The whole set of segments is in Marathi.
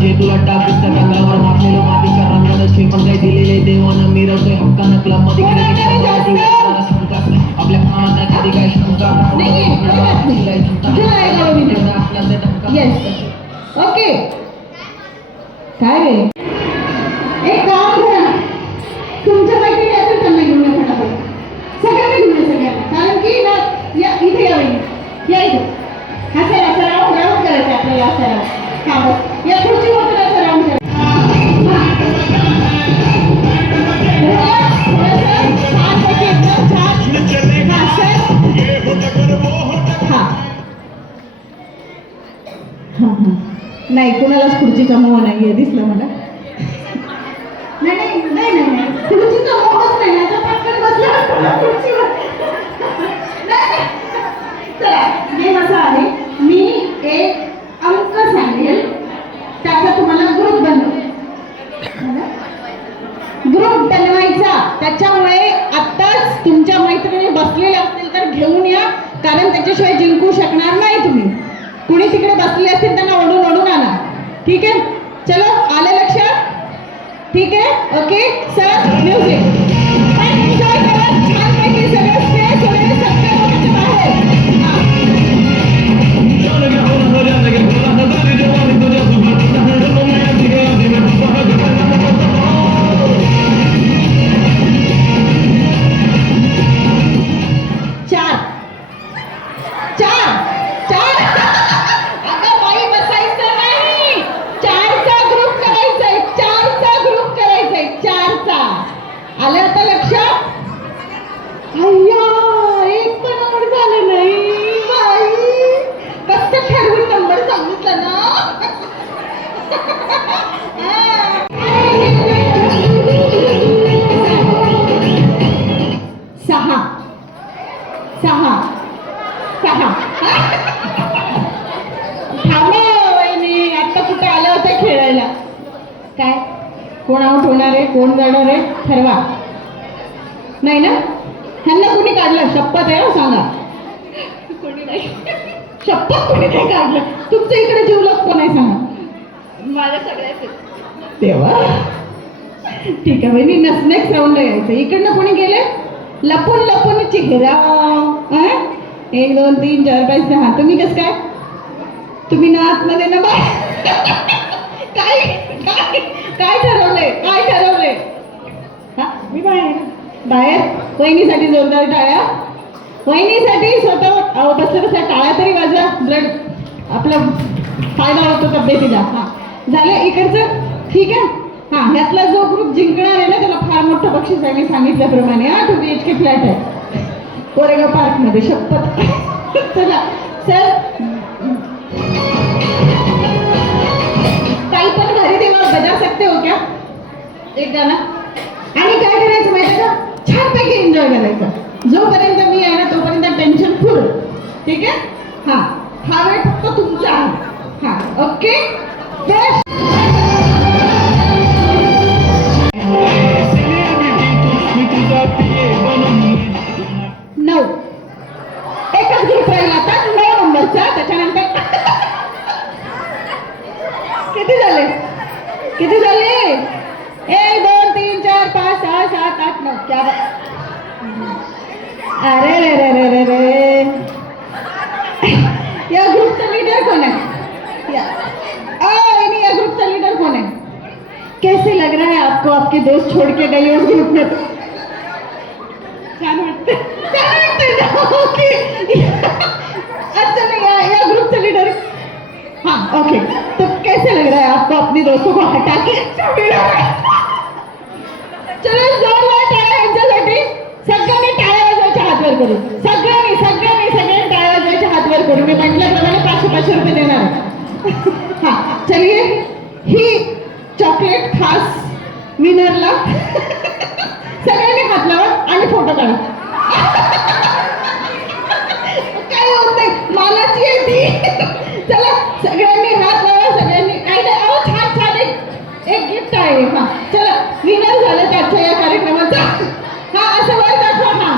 जे तुला टाकत रंगावर मारलेलं मातीच्या रंगानं श्रीमंत दिलेले देवानं मिरवतोय. हक्कानं क्लबमध्ये आपल्या कामाचा कधी काय शंका. ओके काय रे? एक कारण की ना या इथे या वहिनी या इथे. हा सर असं राऊंड राऊंड करायचं आपल्याला असं राऊंड हा या खुर्चीवर तर असं राऊंड करायचं हा. नाही कुणालाच खुर्चीचा मोह नाहीये. दिसलं मला. नाही नाही नाही नाही. खुर्चीचा मोहच नाही. आता पटकन बसला. खुर्चीवर नाही, नाही. चला गेम असा आहे मी एक अंक सांगेल त्याचा तुम्हाला ग्रुप बनव ग्रुप बनवायचा त्याच्यामुळे आत्ताच तुमच्या मैत्रिणी बसलेल्या असतील तर घेऊन या कारण त्याच्याशिवाय जिंकू शकणार नाही तुम्ही. कुणी तिकडे बसले असतील त्यांना ओढून ओढून आणा. ठीक आहे? चलो आलं लक्षात? ठीक आहे? ओके सर म्युझिक शपथ कुणी नाही काढलं? तुमचं इकडे जीवलग कोण आहे सांगा. माझ्या सगळ्याचे. तेव्हा? ठीक आहे बहिणी नस नेक्स्ट राऊंडला यायचं. इकडनं कोणी गेले लपून लपून चिघरा हं? एक दोन तीन चार पाच सहा. तुम्ही कसं काय? तुम्ही ना आतमध्ये ना बाहेर काय काय काय ठरवलंय? काय ठरवलंय? हा मी बाहेर. बाहेर? वहिनीसाठी जोरदार टाळ्या. वहिनीसाठी स्वतः अहो कसं बसल्या टाळ्या तरी वाजवा. ब्लड आपला फायदा होतो तब्येतीला. हा. झालं इकडचं? ठीक आहे? हा ह्यातला जो ग्रुप जिंकणार आहे ना त्याला फार मोठं बक्षीस आहे मी सांगितल्याप्रमाणे. हा two B H K flat आहे. कोरेगाव पार्कमध्ये शपथ. चला. सर. काही पण घरी देवा बजा सकते हो क्या? एक गाणं आणि काय करायचं माहिती का? छानपैकी एन्जॉय करायचं. जोपर्यंत मी आहे ना तोपर्यंत टेन्शन फुल ठीक आहे? हा. हा वेळ फक्त तुमचा आहे. हा. ओके फ्रेश नऊ. एकच ग्रुप राहिला आता नऊ नंबरचा त्याच्यानंतर किती झाले? किती झाले? एक दोन तीन चार पाच सहा सात आठ नऊ. क्या अरे कैसे लग रहा है आपको आपके दोस्त छोड़ के गए उस ग्रुप में अच्छा नहीं या, या ग्रुप का लीडर हाँ ओके तो कैसे लग रहा है आपको अपने दोस्तों को हटा के? चलो जोरदार टाळ्या यांच्यासाठी सगळ्यांनी टाळ्या वाजवायच्या हात वर करू। सगळ्यांनी सगळ्यांनी सगळ्यांनी टाळ्या वाजवायच्या हात वर करू। हा। चलिए। ही विनरला सगळ्यांनी हात लावा आणि फोटो काढा. काय होत मालाची आहे ती. चला सगळ्यांनी हात लावा सगळ्यांनी. काय नाही अहो छान छान एक एक गिफ्ट आहे. हा चला विनर झालं त्याच्या या कार्यक्रमाचा. हा असं वर दाखवा हा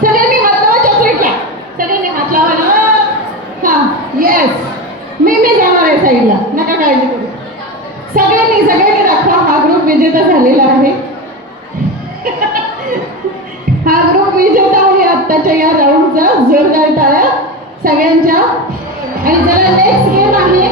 सगळ्यांनी हात लावा चॉकलेटला सगळ्यांनी हात लावा ना. हां येस मी मी जाणार आहे साईडला नका काळजी करू. नाही सगळ्यांनी दाखवा हा ग्रुप विजेता झालेला आहे. हा ग्रुप विजेता आहे आत्ताच्या या राऊंडचा जोरदार टाळ्या सगळ्यांच्या. आणि जरा नेक्स्ट गेम आहे.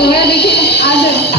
सोहळा देखील आज